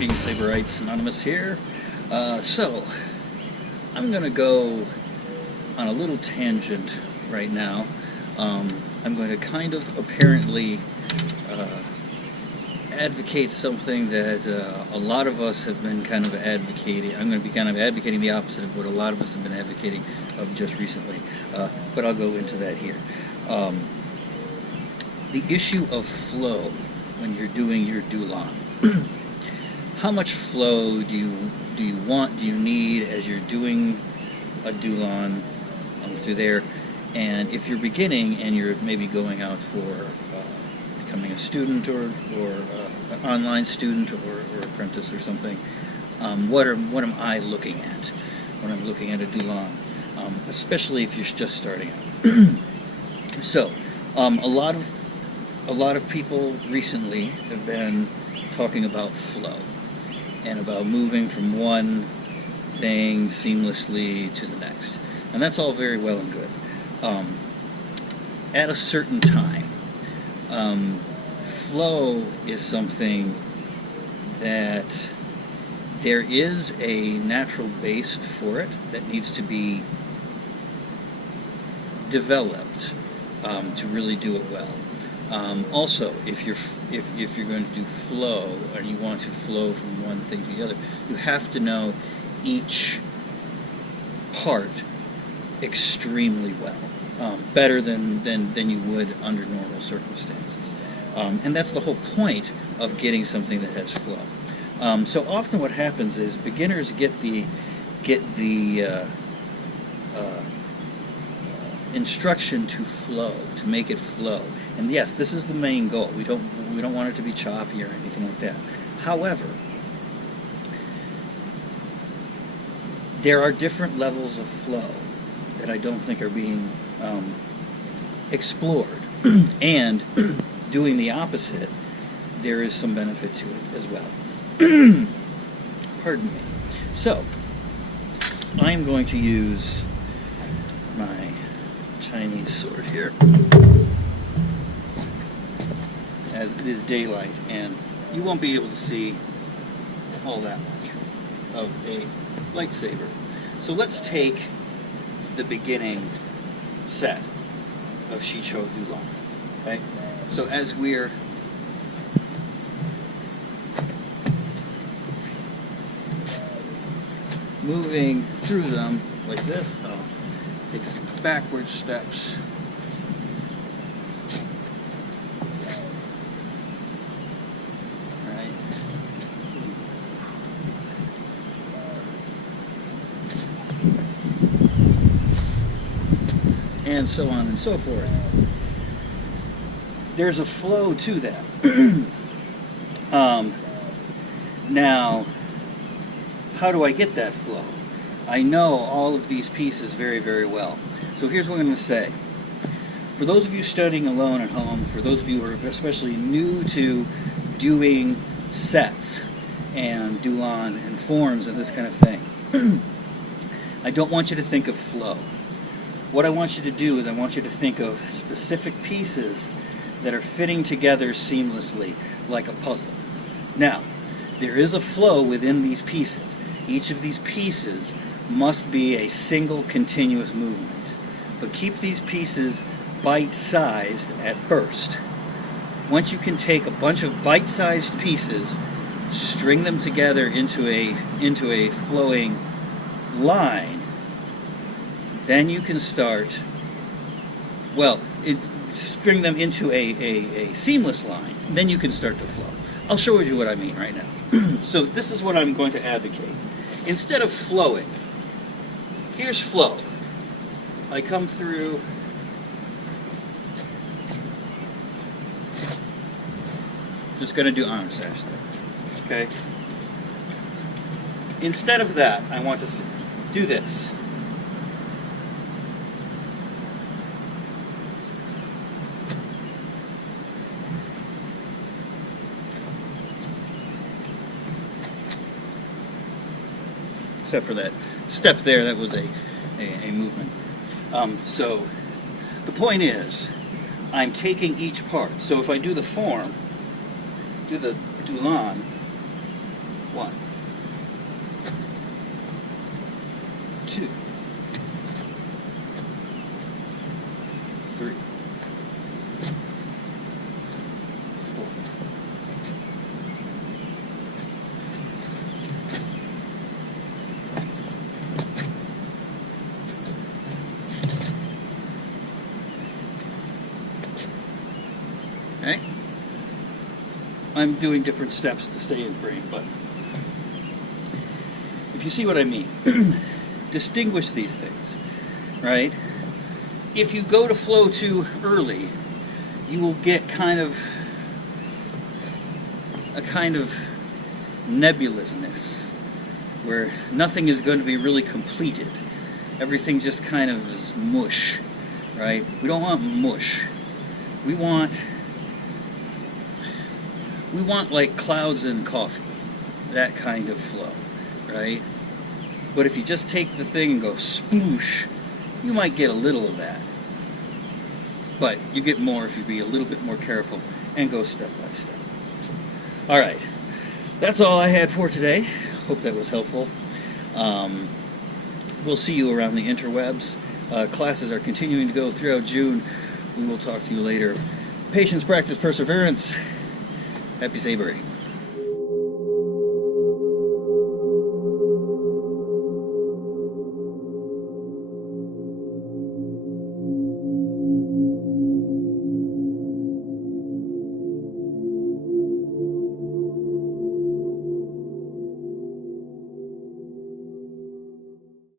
Greetings, Saberites. Nonymous here. So, I'm going to go on a little tangent right now. I'm going to kind of apparently advocate something that a lot of us have been kind of advocating. I'm going to be kind of advocating the opposite of what a lot of us have been advocating of just recently. But I'll go into that here. The issue of flow when you're doing your Dulon. How much flow do you want, do you need as you're doing a Dulon through there? And if you're beginning and you're maybe going out for becoming a student or an online student or apprentice or something, what am I looking at when I'm looking at a Dulon, especially if you're just starting out? So, a lot of people recently have been talking about flow and about moving from one thing seamlessly to the next. And that's all very well and good. At a certain time, flow is something that there is a natural base for it that needs to be developed to really do it well. Also, if you're going to do flow and you want to flow from one thing to the other, you have to know each part extremely well, better than you would under normal circumstances. And that's the whole point of getting something that has flow. So often what happens is beginners get the instruction to flow, to make it flow. And yes, this is the main goal. We don't want it to be choppy or anything like that. However, there are different levels of flow that I don't think are being explored. And doing the opposite, there is some benefit to it as well. Pardon me. So, I am going to use my Chinese sword here, as it is daylight and you won't be able to see all that much of a lightsaber. So let's take the beginning set of Shicho Dulon. Okay? So as we're moving through them like this, I'll take some backward steps. Right. And so on and so forth. There's a flow to that. Now, how do I get that flow? I know all of these pieces very, very well. So here's what I'm going to say. For those of you studying alone at home, for those of you who are especially new to doing sets and Dulon and forms and this kind of thing, I don't want you to think of flow. What I want you to do is I want you to think of specific pieces that are fitting together seamlessly like a puzzle. Now, there is a flow within these pieces. Each of these pieces must be a single continuous movement. But keep these pieces bite-sized at first. Once you can take a bunch of bite-sized pieces, string them together into a flowing line, then you can start, string them into a seamless line, then you can start to flow. I'll show you what I mean right now. So this is what I'm going to advocate. Instead of flowing, here's flow. I come through, just going to do arm sash there, okay? Instead of that, I want to do this. Except for that step there, that was a movement. So the point is, I'm taking each part. So if I do the form, do the Dulon, 1, 2, 3, 4. Okay? I'm doing different steps to stay in frame, but if you see what I mean, distinguish these things, right? If you go to flow too early, you will get a kind of nebulousness where nothing is going to be really completed. Everything just kind of is mush, right? We don't want mush. We want like clouds in coffee, that kind of flow, right? But if you just take the thing and go sploosh, you might get a little of that. But you get more if you be a little bit more careful and go step by step. All right, that's all I had for today. Hope that was helpful. We'll see you around the interwebs. Classes are continuing to go throughout June. We will talk to you later. Patience, practice, perseverance. Happy sabering.